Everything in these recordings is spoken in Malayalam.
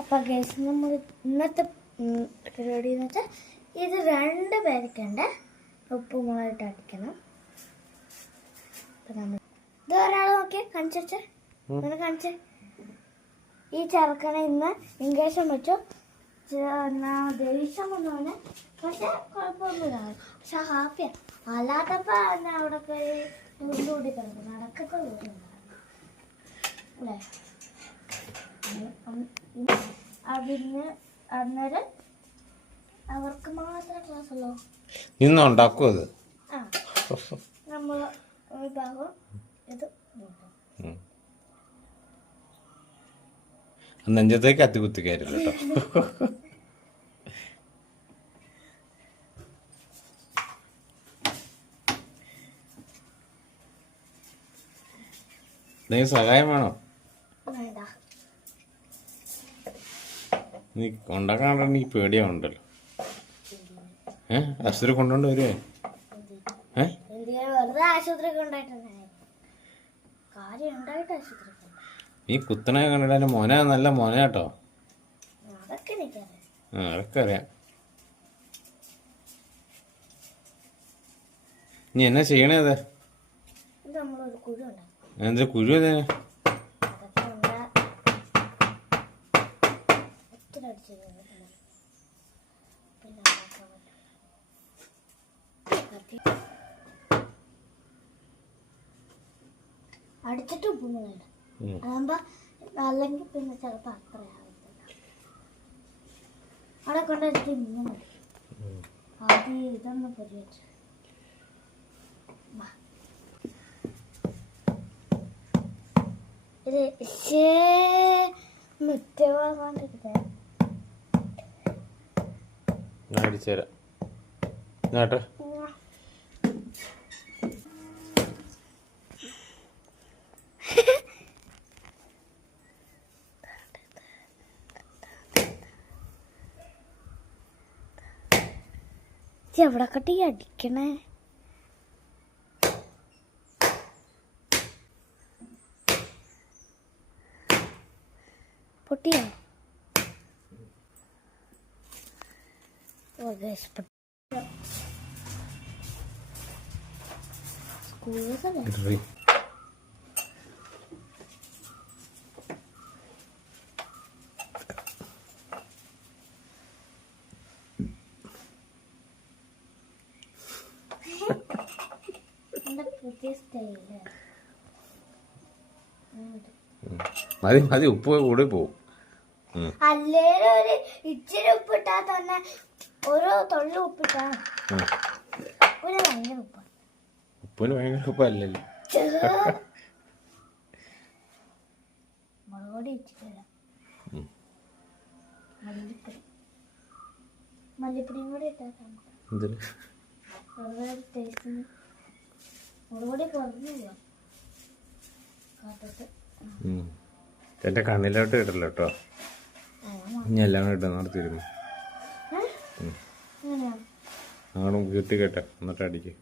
അപ്പോൾ ഗൈസ് നമ്മൾ ഇന്നത്തെ പരിപാടി എന്ന് വെച്ചാൽ ഇത് 2 പേർക്കുണ്ട് ഉപ്പുമുളകിട്ട് അടിക്കണം. അപ്പം നമ്മൾ ഇത് ഒരാൾ നോക്കിയാൽ കാണിച്ചേ അങ്ങനെ കാണിച്ചേ. ഈ ചെറുക്കനെ ഇന്ന് ഇംഗ്ലീഷും വെച്ചു ദേഷ്യം വന്നവന്, പക്ഷെ കുഴപ്പമൊന്നുമില്ല, പക്ഷെ ഹാപ്പിയാണ്. അല്ലാത്തപ്പോൾ തന്നെ അവിടെ പോയി ഉരുണ്ടുകൂടി കിടക്കും, നടക്കൊക്കെ അല്ലേ. പിന്നെ അന്നേരം അവർക്ക് മാത്രം ക്ലാസ് ഉള്ളൂ. ഇന്നുണ്ടാക്കും അത്. ആ നമ്മൾ ഒരു ഭാഗം ഇത് നെഞ്ചത്തേക്ക് അത്തി കുത്തി കയറില്ല കേട്ടോ. എന്തെങ്കിലും സഹായം വേണോ? നീ ഉണ്ടാക്കാണ്ട് നീ പേടിയാവുണ്ടല്ലോ. ആശുപത്രി കൊണ്ടോണ്ട് വരുവേ. ഈ കുത്തണ കണ്ടിട്ട് മോന നല്ല മോന കേട്ടോ. അതൊക്കെ അറിയാം. നീ എന്നാ ചെയ്യണേ? അത് എന്തൊരു കുരു? അതെ അടിച്ചിട്ട് ഉപ്പുമുളക് അതാകുമ്പോ അല്ലെങ്കിൽ പിന്നെ ചിലപ്പോ അത്ര ആവത്തില്ല. അവിടെ കൊണ്ടുവച്ചിട്ട് ഇങ്ങനെ മതി. ആദ്യം ഇതൊന്ന് പൊരിച്ചു ഇത് മിറ്റവാണ്ടിരിക്കേ. അടിച്ചുതരാം കേട്ടോ. എവിടെ കട്ടി അടിക്കണേ? പൊട്ടിയോ? സ്കൂളല്ലേ മതി മതി, ഉപ്പ് കൂടി പോവും. അല്ലേലും ഒരു ഇച്ചിരി ഉപ്പിട്ടാ തന്നെ ഓരോ തൊള്ളി ഉപ്പിട്ടാ ഭയങ്കര ഉപ്പ്. ഉപ്പിന് ഭയങ്കര ഉപ്പല്ലല്ലോ. മുളകുപൊടി ഇച്ചിട്ടില്ല, മല്ലിപ്പൊടിയും കൂടി ഇട്ടാ ടേസ്റ്റിന്. മുളകുപൊടി കുറഞ്ഞില്ല കാട്ടത്ത്. എന്റെ കണ്ണിലോട്ട് ഇടല്ലോ കേട്ടോ. ഇനി എല്ലാം കൂടെ ഇട്ടാ നടത്തിരുന്നു അങ്ങോട്ടും കീർത്തി കേട്ടെ, എന്നിട്ട് അടിക്ക്.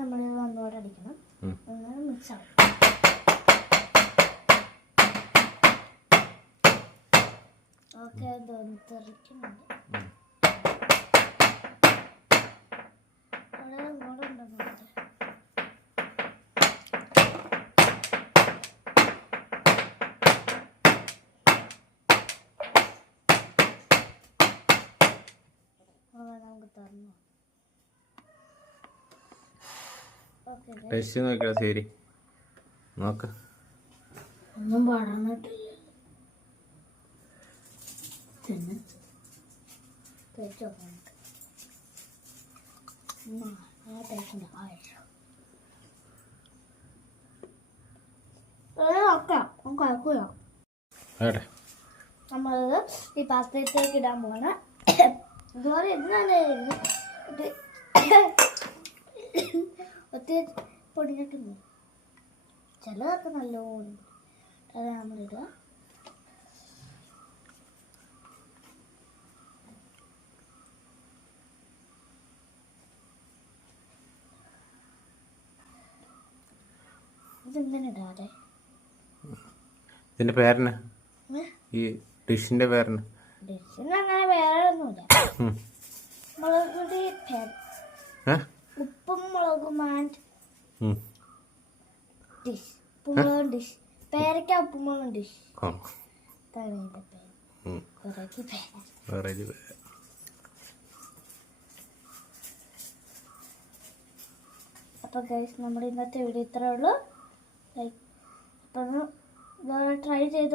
നമ്മളിത് ഒന്നുകൂടെ അടിക്കണം, മിക്സ് ആവും. ഓക്കെ തെറിക്കുന്നുണ്ട്. നമുക്ക് തന്നു ടേസ്റ്റ് നോക്കിയാ ശരി. നോക്ക ഒന്നും വളർന്നിട്ടില്ല. തേച്ചോ നമ്മളത് ഈ പാത്രത്തിലേക്ക് ഇടാൻ പോണ. ഇതുപോലെ ഇന്നായിരുന്നു ഒത്തിരി പൊടിഞ്ഞിട്ടുണ്ട്, ചിലതൊക്കെ നല്ലോണം. അത് നമ്മളിടുക. ഇതിങ്ങനെ ഇടാതെ ഇതിന്റെ പേരന് ഈ ഡിഷിന്റെ പേരന് ഡിഷിന് അങ്ങനെ വേറെ ഒന്നുമില്ല. മുളക് പൊടി, ഉപ്പും മുളകും ആൻഡ് ഡിഷ്. ഉപ്പുമുളകും ഡിഷ്. പേരയ്ക്ക ഉപ്പുമുളകും ഡിഷ്. ഇതാണ് ഇതിന്റെ പേര്. വെറൈറ്റി പേര്. അപ്പോൾ ഗൈസ് നമ്മുടെ ഇന്നത്തെ വീഡിയോ ഇത്രേ ഉള്ളൂ. ലൈക്ക് അപ്പം ട്രൈ ചെയ്ത്